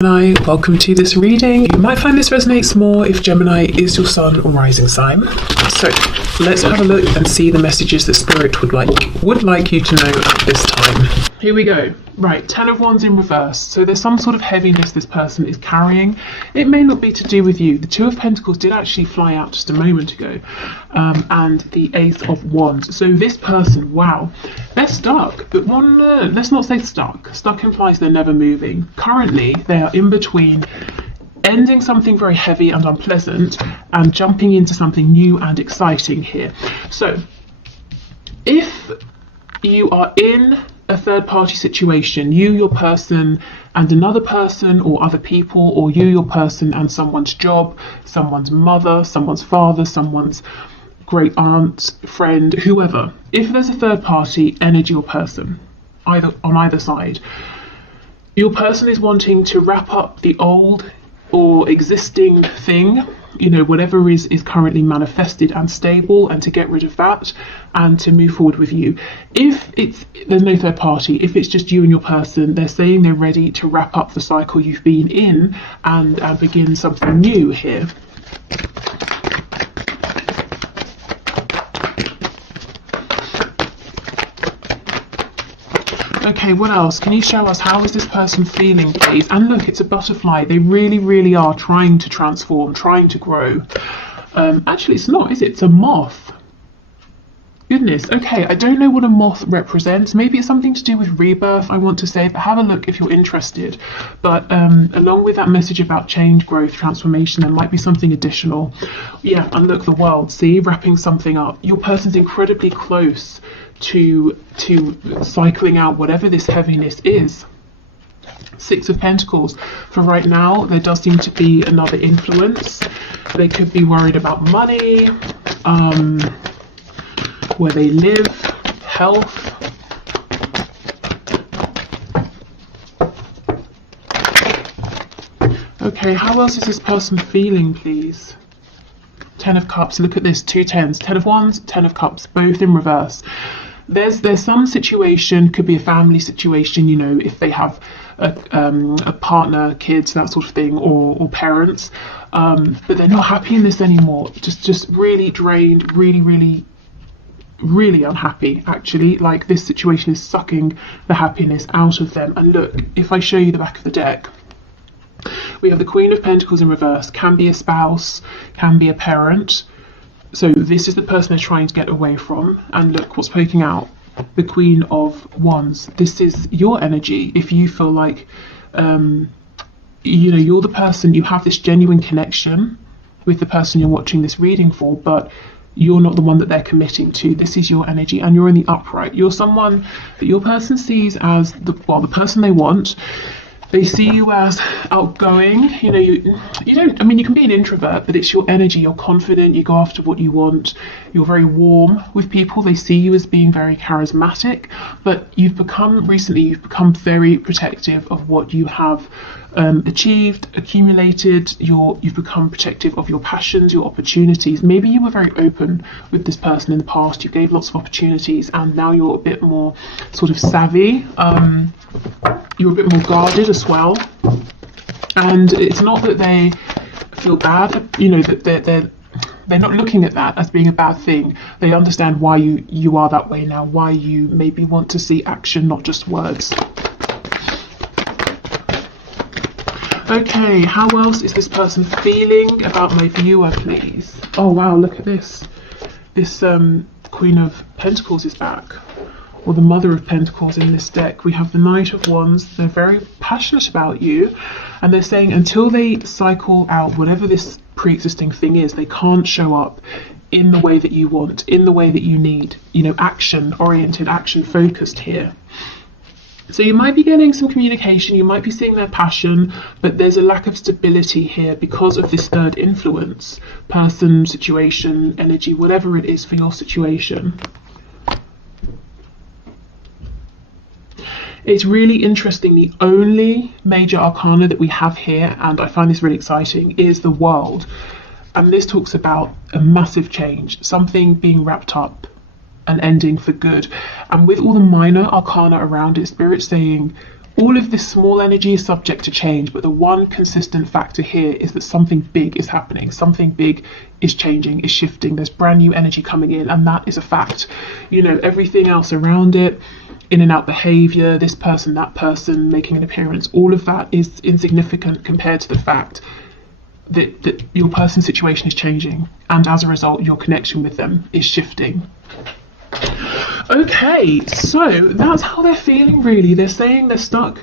Gemini, welcome to this reading. You might find this resonates more if Gemini is your sun or rising sign. So let's have a look and see the messages that Spirit would like you to know at this time. Here we go. Right, 10 of Wands in reverse. So there's some sort of heaviness this person is carrying. It may not be to do with you. The 2 of Pentacles did actually fly out just a moment ago. And the Ace of Wands. So this person, wow, they're stuck. But let's not say stuck. Stuck implies they're never moving. Currently, they are in between ending something very heavy and unpleasant and jumping into something new and exciting here. So if you are in a third-party situation, you, your person, and another person, or other people, or you, your person, and someone's job, someone's mother, someone's father, someone's great aunt, friend, whoever. If there's a third-party energy or person, on either side, your person is wanting to wrap up the old or existing thing, you know, whatever is currently manifested and stable, and to get rid of that and to move forward with you. If there's no third party, if it's just you and your person, they're saying they're ready to wrap up the cycle you've been in and begin something new here. Okay, what else? Can you show us how is this person feeling, please? And look, it's a butterfly. They really, really are trying to transform, trying to grow. Actually, it's not, is it? It's a moth. Goodness. Okay, I don't know what a moth represents. Maybe it's something to do with rebirth, I want to say, but have a look if you're interested. But along with that message about change, growth, transformation, there might be something additional. Yeah, and look, the world, see, wrapping something up. Your person's incredibly close to cycling out whatever this heaviness is. 6 of Pentacles. For right now, there does seem to be another influence. They could be worried about money, where they live, health. Okay, how else is this person feeling, please? 10 of Cups. Look at this, 2 tens. 10 of Wands, 10 of Cups, both in reverse. There's some situation, could be a family situation, you know, if they have a partner, kids, that sort of thing, or parents, but they're not happy in this anymore. Just really drained, really unhappy, actually. Like, this situation is sucking the happiness out of them. And look, if I show you the back of the deck, we have the Queen of Pentacles in reverse. Can be a spouse, can be a parent. So this is the person they're trying to get away from. And look what's poking out, the Queen of Wands. This is your energy. If you feel like, you know, you're the person, you have this genuine connection with the person you're watching this reading for, but you're not the one that they're committing to. This is your energy, and you're in the upright. You're someone that your person sees as the person they want. They see you as outgoing, you know, you don't, I mean, you can be an introvert, but it's your energy, you're confident, you go after what you want, you're very warm with people, they see you as being very charismatic, but recently you've become very protective of what you have achieved, accumulated. You've become protective of your passions, your opportunities. Maybe you were very open with this person in the past, you gave lots of opportunities, and now you're a bit more sort of savvy. You're a bit more guarded as well, and it's not that they feel bad, you know, that they're not looking at that as being a bad thing. They understand why you are that way now, why you maybe want to see action, not just words. Okay, how else is this person feeling about my viewer, please? Oh wow, look at this. This Queen of Pentacles is back, or the Mother of Pentacles in this deck. We have the Knight of Wands. They're very passionate about you, and they're saying until they cycle out whatever this pre-existing thing is, they can't show up in the way that you want, in the way that you need, you know, action oriented, action focused here. So you might be getting some communication, you might be seeing their passion, but there's a lack of stability here because of this third influence, person, situation, energy, whatever it is for your situation. It's really interesting. The only major arcana that we have here, and I find this really exciting, is the World. And this talks about a massive change, something being wrapped up, an ending for good. And with all the minor arcana around it, Spirit's saying all of this small energy is subject to change, but the one consistent factor here is that something big is happening, something big is changing, is shifting, there's brand new energy coming in, and that is a fact. You know, everything else around it, in and out behavior, this person, that person making an appearance, all of that is insignificant compared to the fact that your person's situation is changing, and as a result your connection with them is shifting. Okay, so that's how they're feeling really. They're saying they're stuck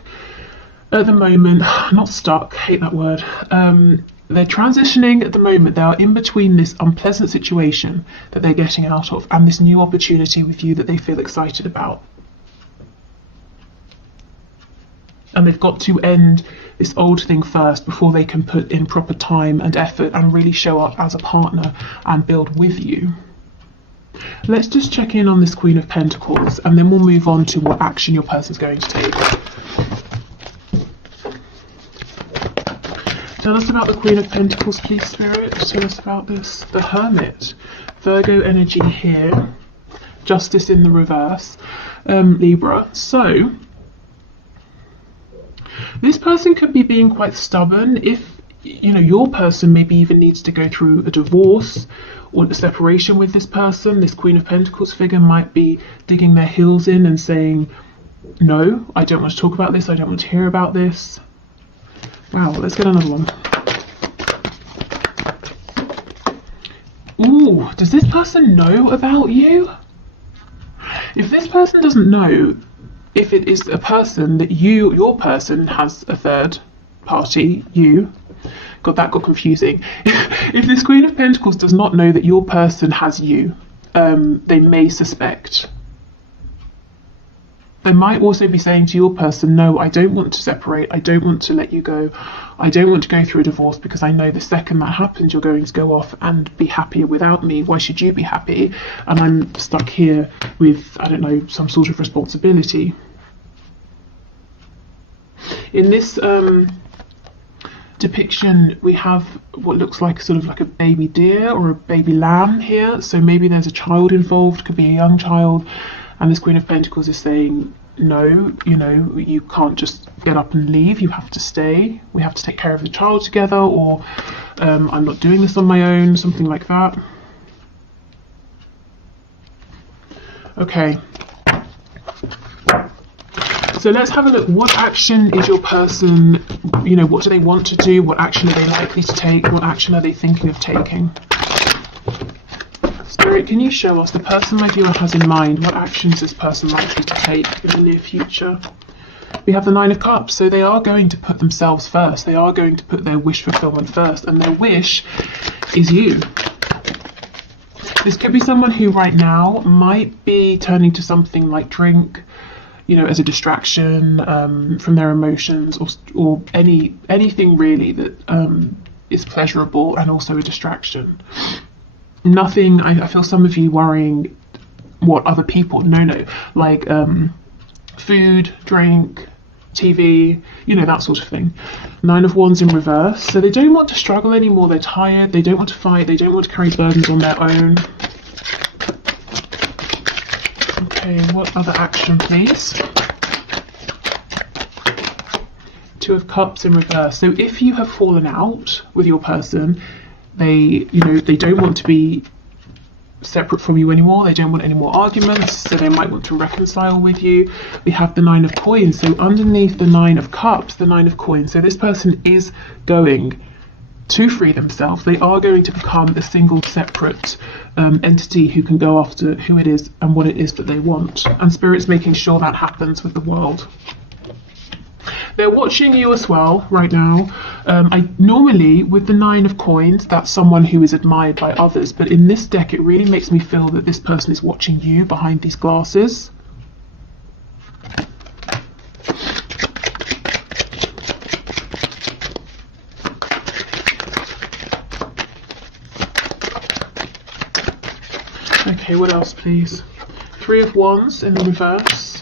at the moment. Not stuck, hate that word. They're transitioning at the moment. They are in between this unpleasant situation that they're getting out of and this new opportunity with you that they feel excited about. And they've got to end this old thing first before they can put in proper time and effort and really show up as a partner and build with you. Let's just check in on this Queen of Pentacles, and then we'll move on to what action your person's going to take. Tell us about the Queen of Pentacles, please, Spirit. Tell us about this. The Hermit. Virgo energy here. Justice in the reverse. Libra. So, this person could be being quite stubborn. If, you know, your person maybe even needs to go through a divorce or a separation with this person, this Queen of Pentacles figure might be digging their heels in and saying, no, I don't want to talk about this, I don't want to hear about this. Wow, let's get another one. Ooh, does this person know about you? If this person doesn't know, if it is a person that your person has a third party, you, God, that got confusing. If this Queen of Pentacles does not know that your person has you, they may suspect. They might also be saying to your person, no, I don't want to separate, I don't want to let you go, I don't want to go through a divorce because I know the second that happens you're going to go off and be happier without me. Why should you be happy? And I'm stuck here with, I don't know, some sort of responsibility. In this depiction, we have what looks like sort of like a baby deer or a baby lamb here. So maybe there's a child involved, could be a young child, and this Queen of Pentacles is saying, no, you know, you can't just get up and leave, you have to stay, we have to take care of the child together, or I'm not doing this on my own, something like that. Okay. So let's have a look. What action is your person, you know, what do they want to do? What action are they likely to take? What action are they thinking of taking? Spirit, can you show us the person my viewer has in mind? What actions is this person likely to take in the near future? We have the Nine of Cups, so they are going to put themselves first. They are going to put their wish fulfillment first, and their wish is you. This could be someone who right now might be turning to something like drink, you know, as a distraction from their emotions, or anything really that is pleasurable and also a distraction. Nothing, I feel some of you worrying what other people, no, like food, drink, TV, you know, that sort of thing. Nine of Wands in reverse. So they don't want to struggle anymore, they're tired, they don't want to fight, they don't want to carry burdens on their own. Okay, what other action, please? Two of Cups in reverse. So if you have fallen out with your person, they don't want to be separate from you anymore, they don't want any more arguments, so they might want to reconcile with you. We have the Nine of Coins. So underneath the Nine of Cups, the Nine of Coins. So this person is going to free themselves. They are going to become a single separate entity who can go after who it is and what it is that they want. And Spirit's making sure that happens with the world. They're watching you as well right now. I normally, with the Nine of Coins, that's someone who is admired by others. But in this deck, it really makes me feel that this person is watching you behind these glasses. Okay, what else, please? Three of Wands in the reverse.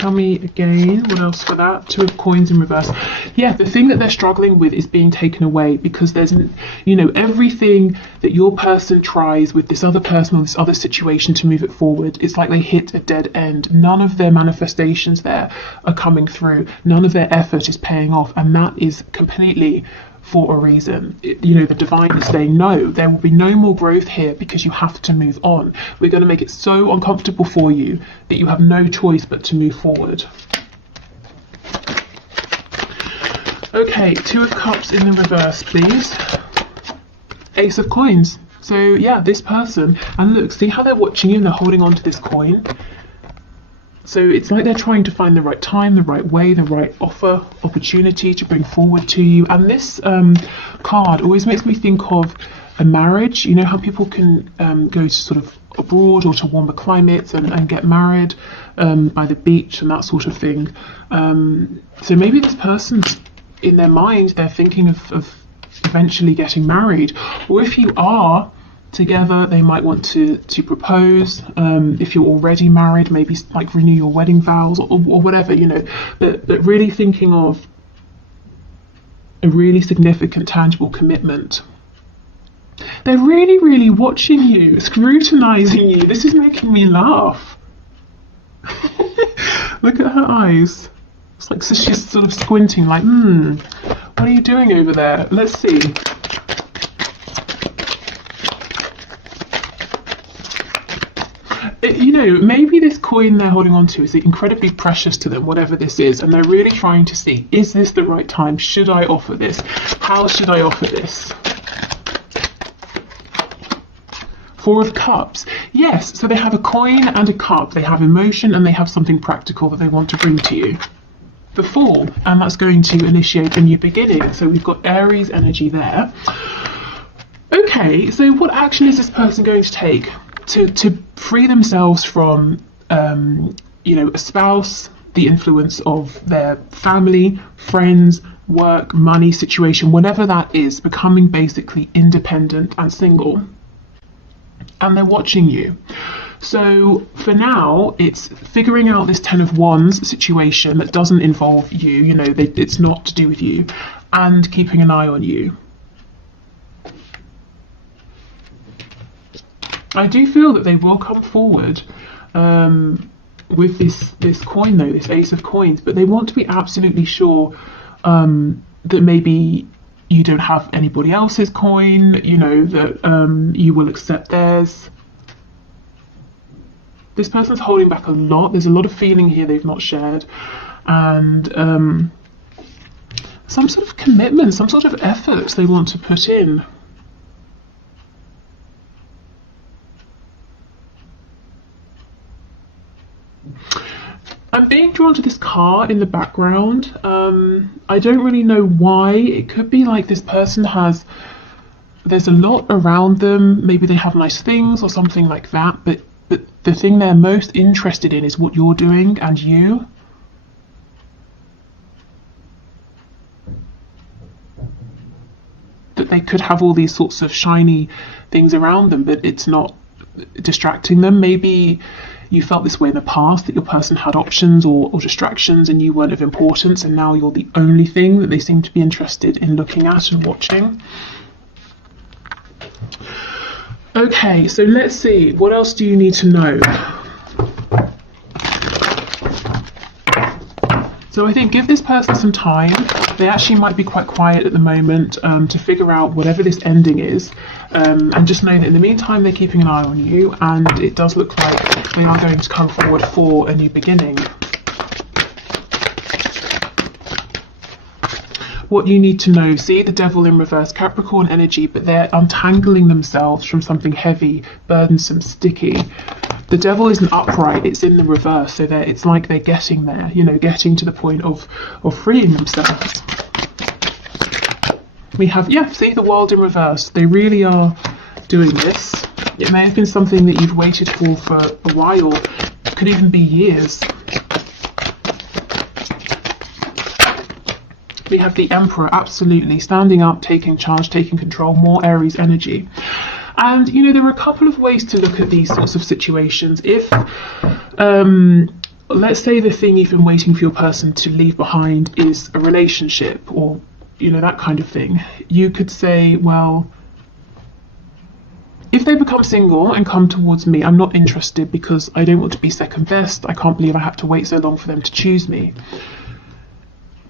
Tell me again, what else for that? Two of Coins in reverse. Yeah, the thing that they're struggling with is being taken away, because there's, you know, everything that your person tries with this other person or this other situation to move it forward, it's like they hit a dead end. None of their manifestations there are coming through. None of their effort is paying off, and that is completely for a reason. You know, the divine is saying, no, there will be no more growth here because you have to move on. We're going to make it so uncomfortable for you that you have no choice but to move forward. Okay, Two of Cups in the reverse, please. Ace of Coins. So yeah, this person, and look, see how they're watching you and they're holding on to this coin. So it's like they're trying to find the right time, the right way, the right offer, opportunity to bring forward to you. And this card always makes me think of a marriage. You know how people can go to sort of abroad or to warmer climates and get married by the beach and that sort of thing. So maybe this person's, in their mind, they're thinking of eventually getting married. Or if you are together, they might want to propose. If you're already married, maybe like renew your wedding vows or whatever, you know, but really thinking of a really significant, tangible commitment. They're really, really watching you, scrutinizing you. This is making me laugh. Look at her eyes. It's like, so she's sort of squinting like, what are you doing over there? Let's see. You know, maybe this coin they're holding on to is incredibly precious to them, whatever this is, and they're really trying to see, is this the right time? Should I offer this? How should I offer this? Four of Cups. Yes, so they have a coin and a cup. They have emotion and they have something practical that they want to bring to you. The Fool, and that's going to initiate a new beginning. So we've got Aries energy there. Okay, so what action is this person going to take to free themselves from, you know, a spouse, the influence of their family, friends, work, money situation, whatever that is, becoming basically independent and single? And they're watching you. So for now, it's figuring out this Ten of Wands situation that doesn't involve you, you know, it's not to do with you, and keeping an eye on you. I do feel that they will come forward with this coin though, this Ace of Coins, but they want to be absolutely sure that maybe you don't have anybody else's coin, you know, that you will accept theirs. This person's holding back a lot. There's a lot of feeling here they've not shared, and some sort of commitment, some sort of effort they want to put in. I'm being drawn to this car in the background. I don't really know why. It could be like this person there's a lot around them. Maybe they have nice things or something like that, but the thing they're most interested in is what you're doing and you. That they could have all these sorts of shiny things around them, but it's not distracting them. Maybe you felt this way in the past, that your person had options or distractions and you weren't of importance, and now you're the only thing that they seem to be interested in looking at and watching. Okay, so let's see, what else do you need to know? So I think give this person some time. They actually might be quite quiet at the moment to figure out whatever this ending is. And just know that in the meantime, they're keeping an eye on you, and it does look like they are going to come forward for a new beginning. What you need to know, see the Devil in reverse, Capricorn energy, but they're untangling themselves from something heavy, burdensome, sticky. The Devil isn't upright, it's in the reverse, so it's like they're getting there, you know, getting to the point of freeing themselves. We have, yeah, see the World in reverse. They really are doing this. It may have been something that you've waited for a while. It could even be years. We have the Emperor, absolutely, standing up, taking charge, taking control, more Aries energy. And, you know, there are a couple of ways to look at these sorts of situations. If let's say the thing you've been waiting for your person to leave behind is a relationship, or that kind of thing. You could say, well, if they become single and come towards me, I'm not interested because I don't want to be second best. I can't believe I had to wait so long for them to choose me.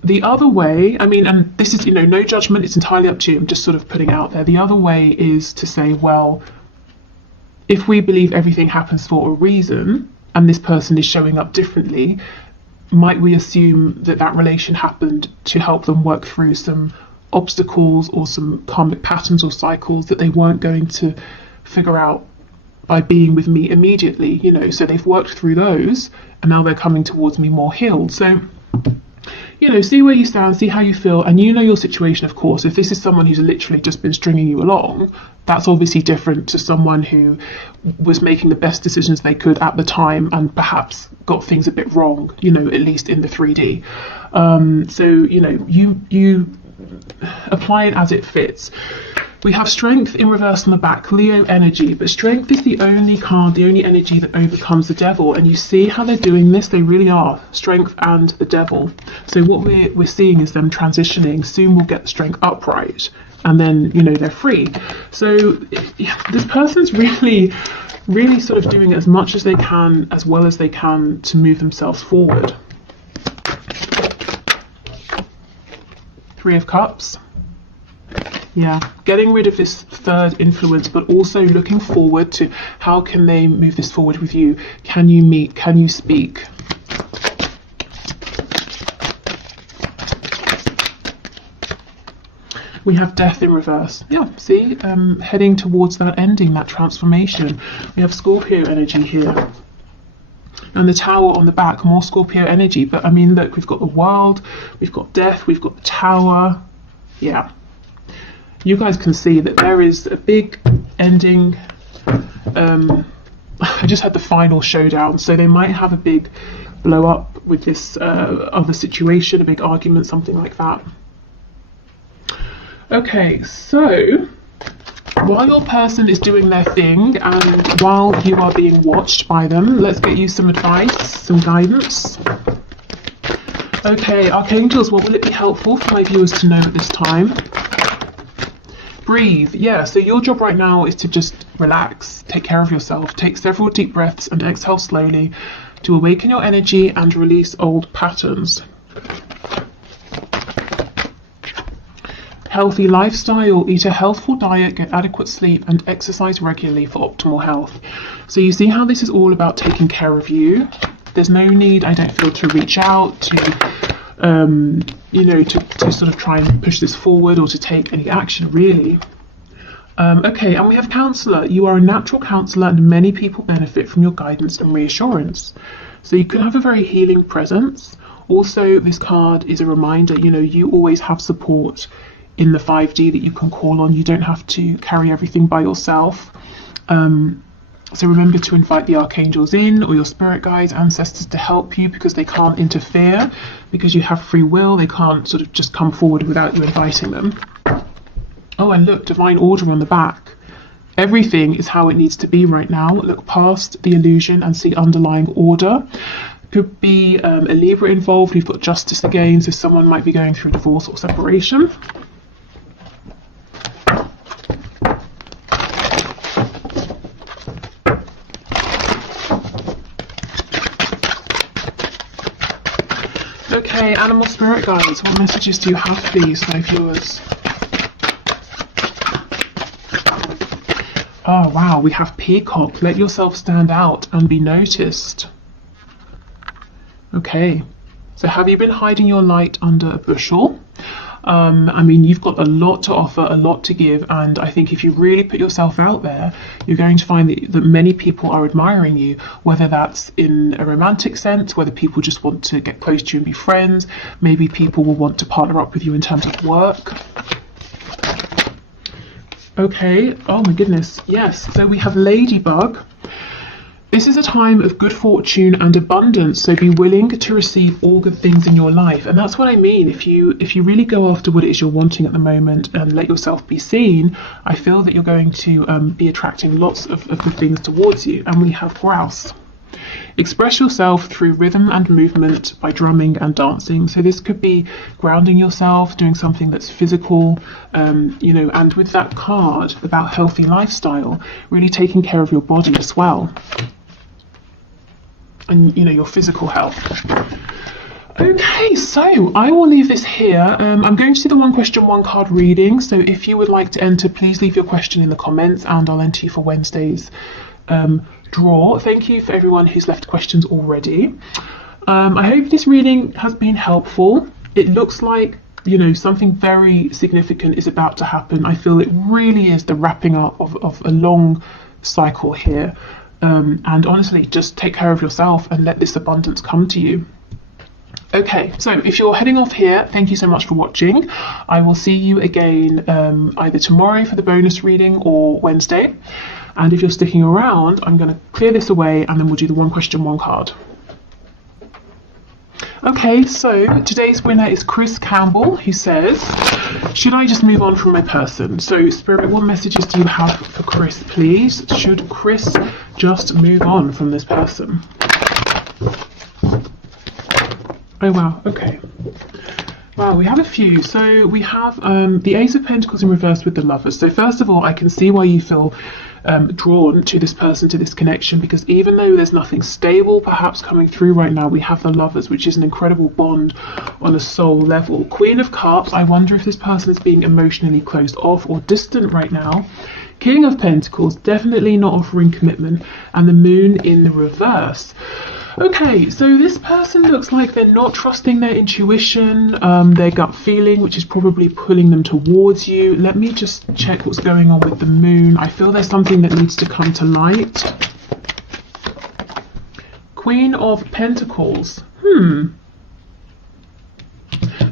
The other way, and this is, no judgment, it's entirely up to you. I'm just sort of putting out there. The other way is to say, well, if we believe everything happens for a reason and this person is showing up differently, might we assume that relation happened to help them work through some obstacles or some karmic patterns or cycles that they weren't going to figure out by being with me immediately, so they've worked through those and now they're coming towards me more healed. So, see where you stand, see how you feel, and your situation, of course. If this is someone who's literally just been stringing you along, that's obviously different to someone who was making the best decisions they could at the time and perhaps got things a bit wrong, at least in the 3D. So, you apply it as it fits. We have Strength in reverse on the back, Leo energy, but Strength is the only card, the only energy that overcomes the Devil. And you see how they're doing this? They really are, Strength and the Devil. So what we're seeing is them transitioning. Soon we'll get the Strength upright, and then, they're free. So this person's really, really sort of doing as much as they can, as well as they can, to move themselves forward. 3 of Cups. Yeah, getting rid of this third influence, but also looking forward to how can they move this forward with you. Can you meet? Can you speak? We have Death in reverse. Yeah, see, heading towards that ending, that transformation. We have Scorpio energy here. And the Tower on the back, more Scorpio energy. But look, we've got the World, we've got Death, we've got the Tower. Yeah. You guys can see that there is a big ending. I just had the final showdown, so they might have a big blow up with this other situation, a big argument, something like that. Okay, so while your person is doing their thing and while you are being watched by them, let's get you some advice, some guidance. Okay, Archangels, what will it be helpful for my viewers to know at this time? Breathe. Yeah, so your job right now is to just relax, take care of yourself, take several deep breaths and exhale slowly to awaken your energy and release old patterns. Healthy lifestyle, eat a healthful diet, get adequate sleep and exercise regularly for optimal health. So you see how this is all about taking care of you. There's no need, I don't feel, to reach out, to to sort of try and push this forward or to take any action, really. Okay, and we have Counselor. You are a natural counsellor and many people benefit from your guidance and reassurance. So you can have a very healing presence. Also, this card is a reminder, you always have support in the 5D that you can call on. You don't have to carry everything by yourself. So remember to invite the archangels in, or your spirit guides, ancestors, to help you, because they can't interfere, because you have free will. They can't sort of just come forward without you inviting them. Oh, and look, divine order on the back. Everything is how it needs to be right now. Look past the illusion and see underlying order. Could be a Libra involved. We've got justice again, so someone might be going through divorce or separation. Okay, animal spirit guides, what messages do you have for these, my viewers? Oh wow, we have Peacock. Let yourself stand out and be noticed. Okay, so have you been hiding your light under a bushel? You've got a lot to offer, a lot to give, and I think if you really put yourself out there, you're going to find that many people are admiring you, whether that's in a romantic sense, whether people just want to get close to you and be friends, maybe people will want to partner up with you in terms of work. Okay, oh my goodness, yes, so we have Ladybug. This is a time of good fortune and abundance, so be willing to receive all good things in your life. And that's what I mean. If you really go after what it is you're wanting at the moment and let yourself be seen, I feel that you're going to be attracting lots of good things towards you. And we have Grouse. Express yourself through rhythm and movement by drumming and dancing. So this could be grounding yourself, doing something that's physical, you know, and with that card about healthy lifestyle, really taking care of your body as well. And, you know, your physical health. Okay, so I will leave this here. I'm going to do the one question, one card reading. So if you would like to enter, please leave your question in the comments and I'll enter you for Wednesday's draw. Thank you for everyone who's left questions already. I hope this reading has been helpful. It looks like, you know, something very significant is about to happen. I feel it really is the wrapping up of a long cycle here. And honestly, just take care of yourself and let this abundance come to you. Okay, so if you're heading off here, thank you so much for watching. I will see you again either tomorrow for the bonus reading or Wednesday. And if you're sticking around, I'm going to clear this away and then we'll do the one question, one card. Okay, so today's winner is Chris Campbell, who says, should I just move on from my person? So Spirit, what messages do you have for Chris, please? Should Chris just move on from this person? Oh wow, okay. Wow, we have a few. So we have the Ace of Pentacles in reverse with the Lovers. So first of all, I can see why you feel drawn to this person, to this connection, because even though there's nothing stable perhaps coming through right now, we have the Lovers, which is an incredible bond on a soul level. Queen of Cups, I wonder if this person is being emotionally closed off or distant right now. King of Pentacles, definitely not offering commitment, and the Moon in the reverse. Okay, so this person looks like they're not trusting their intuition, their gut feeling, which is probably pulling them towards you. Let me just check what's going on with the Moon. I feel there's something that needs to come to light. Queen of Pentacles.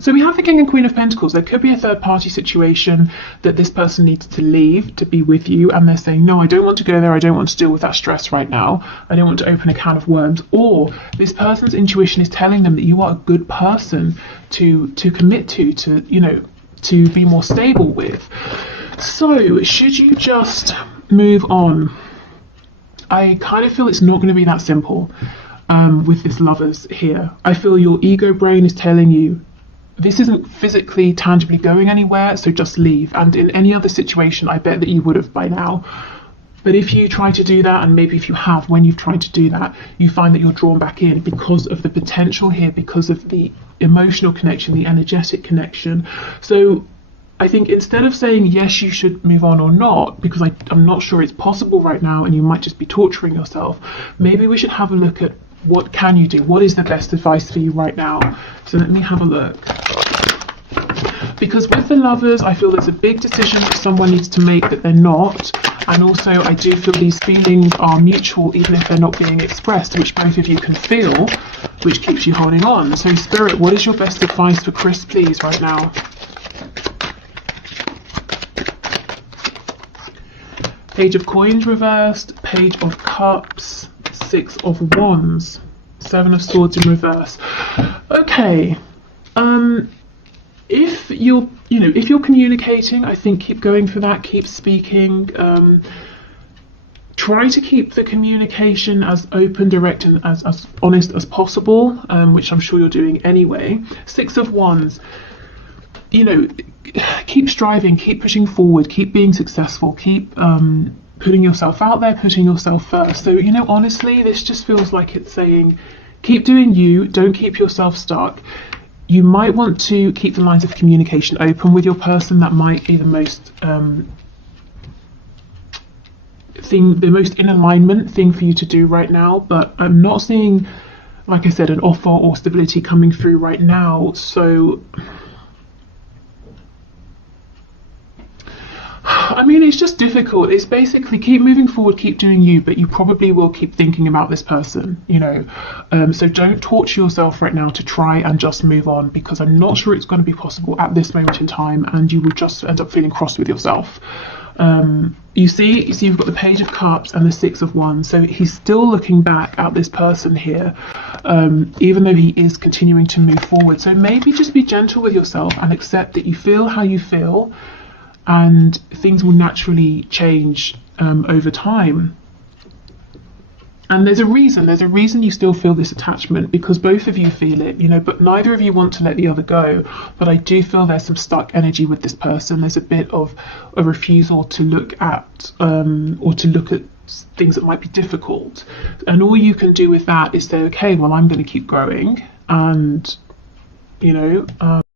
So we have the King and Queen of Pentacles. There could be a third party situation that this person needs to leave to be with you, and they're saying, no, I don't want to go there, I don't want to deal with that stress right now, I don't want to open a can of worms. Or this person's intuition is telling them that you are a good person to commit to, you know, to be more stable with. So should you just move on? I kind of feel it's not going to be that simple with this Lovers here. I feel your ego brain is telling you this isn't physically, tangibly going anywhere, so just leave. And in any other situation, I bet that you would have by now. But if you try to do that, and maybe if you have, when you've tried to do that, you find that you're drawn back in because of the potential here, because of the emotional connection, the energetic connection. So I think instead of saying, yes, you should move on or not, because I'm not sure it's possible right now, and you might just be torturing yourself, maybe we should have a look at what can you do? What is the best advice for you right now? So let me have a look. Because with the Lovers, I feel there's a big decision that someone needs to make that they're not. And also I do feel these feelings are mutual, even if they're not being expressed, which both of you can feel, which keeps you holding on. So Spirit, what is your best advice for Chris, please, right now? Page of Coins reversed, Page of Cups, Six of Wands, Seven of Swords in reverse. Okay, if you're communicating, I think keep going for that, keep speaking. Try to keep the communication as open, direct, and as honest as possible, which I'm sure you're doing anyway. Six of Wands, you know, keep striving, keep pushing forward, keep being successful, keep putting yourself out there, putting yourself first. So, you know, honestly, this just feels like it's saying, keep doing you, don't keep yourself stuck. You might want to keep the lines of communication open with your person. That might be the most the most in alignment thing for you to do right now. But I'm not seeing, like I said, an offer or stability coming through right now. So I mean, it's just difficult. It's basically keep moving forward, keep doing you, but you probably will keep thinking about this person, you know. So don't torture yourself right now to try and just move on, because I'm not sure it's going to be possible at this moment in time, and you will just end up feeling cross with yourself. You see you've got the Page of Cups and the Six of Wands, so he's still looking back at this person here, even though he is continuing to move forward. So maybe just be gentle with yourself and accept that you feel how you feel, and things will naturally change over time. And there's a reason you still feel this attachment, because both of you feel it, you know, but neither of you want to let the other go. But I do feel there's some stuck energy with this person. There's a bit of a refusal to look at things that might be difficult. And all you can do with that is say, okay, well, I'm going to keep growing, and, you know,